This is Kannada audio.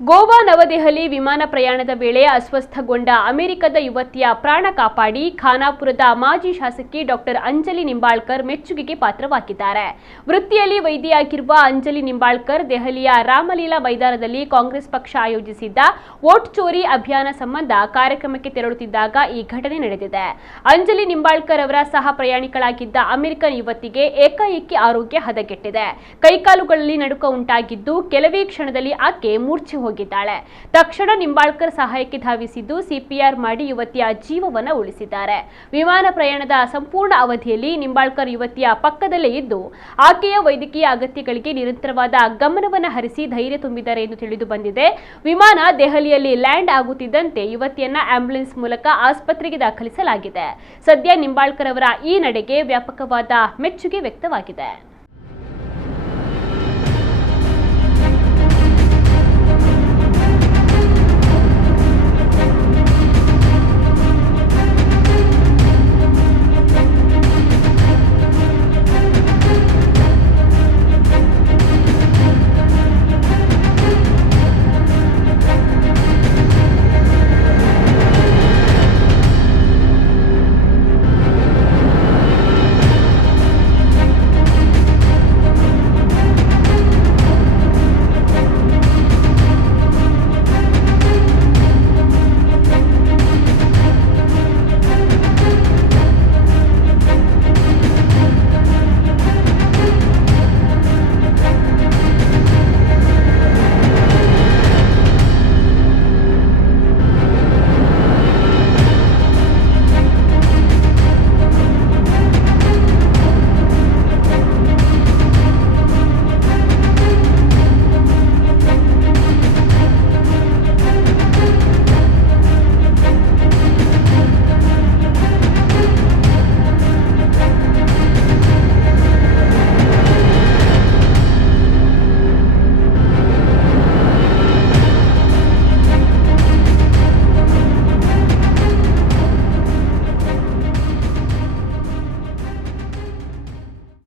ಗೋವಾ ನವದೆಹಲಿ ವಿಮಾನ ಪ್ರಯಾಣದ ವೇಳೆ ಅಸ್ವಸ್ಥಗೊಂಡ ಅಮೆರಿಕದ ಯುವತಿಯ ಪ್ರಾಣ ಕಾಪಾಡಿ ಖಾನಾಪುರದ ಮಾಜಿ ಶಾಸಕಿ ಡಾಕ್ಟರ್ ಅಂಜಲಿ ನಿಂಬಾಳ್ಕರ್ ಮೆಚ್ಚುಗೆಗೆ ಪಾತ್ರವಾಗಿದ್ದಾರೆ. ವೃತ್ತಿಯಲ್ಲಿ ವೈದ್ಯೆಯಾಗಿರುವ ಅಂಜಲಿ ನಿಂಬಾಳ್ಕರ್ ದೆಹಲಿಯ ರಾಮಲೀಲಾ ಮೈದಾನದಲ್ಲಿ ಕಾಂಗ್ರೆಸ್ ಪಕ್ಷ ಆಯೋಜಿಸಿದ್ದ ವೋಟ್ ಚೋರಿ ಅಭಿಯಾನ ಸಂಬಂಧ ಕಾರ್ಯಕ್ರಮಕ್ಕೆ ತೆರಳುತ್ತಿದ್ದಾಗ ಈ ಘಟನೆ ನಡೆದಿದೆ. ಅಂಜಲಿ ನಿಂಬಾಳ್ಕರ್ ಅವರ ಸಹ ಪ್ರಯಾಣಿಕಳಾಗಿದ್ದ ಅಮೆರಿಕನ್ ಯುವತಿಗೆ ಏಕಾಏಕಿ ಆರೋಗ್ಯ ಹದಗೆಟ್ಟಿದೆ. ಕೈಕಾಲುಗಳಲ್ಲಿ ನಡುಕ ಉಂಟಾಗಿದ್ದು ಕೆಲವೇ ಕ್ಷಣದಲ್ಲಿ ಆಕೆ ಮೂರ್ಛೆ ಹೋಗಿದ್ದಾಳೆ. ತಕ್ಷಣ ನಿಂಬಾಳ್ಕರ್ ಸಹಾಯಕ್ಕೆ ಧಾವಿಸಿದ್ದು ಸಿಪಿಆರ್ ಮಾಡಿ ಯುವತಿಯ ಜೀವವನ್ನು ಉಳಿಸಿದ್ದಾರೆ. ವಿಮಾನ ಪ್ರಯಾಣದ ಸಂಪೂರ್ಣ ಅವಧಿಯಲ್ಲಿ ನಿಂಬಾಳ್ಕರ್ ಯುವತಿಯ ಪಕ್ಕದಲ್ಲೇ ಇದ್ದು ಆಕೆಯ ವೈದ್ಯಕೀಯ ಅಗತ್ಯಗಳಿಗೆ ನಿರಂತರವಾದ ಗಮನವನ್ನು ಹರಿಸಿ ಧೈರ್ಯ ತುಂಬಿದ್ದಾರೆ ಎಂದು ತಿಳಿದು ಬಂದಿದೆ. ವಿಮಾನ ದೆಹಲಿಯಲ್ಲಿ ಲ್ಯಾಂಡ್ ಆಗುತ್ತಿದ್ದಂತೆ ಯುವತಿಯನ್ನ ಆಂಬ್ಯುಲೆನ್ಸ್ ಮೂಲಕ ಆಸ್ಪತ್ರೆಗೆ ದಾಖಲಿಸಲಾಗಿದೆ. ಸದ್ಯ ನಿಂಬಾಳ್ಕರ್ ಅವರ ಈ ನಡೆಗೆ ವ್ಯಾಪಕವಾದ ಮೆಚ್ಚುಗೆ ವ್ಯಕ್ತವಾಗಿದೆ.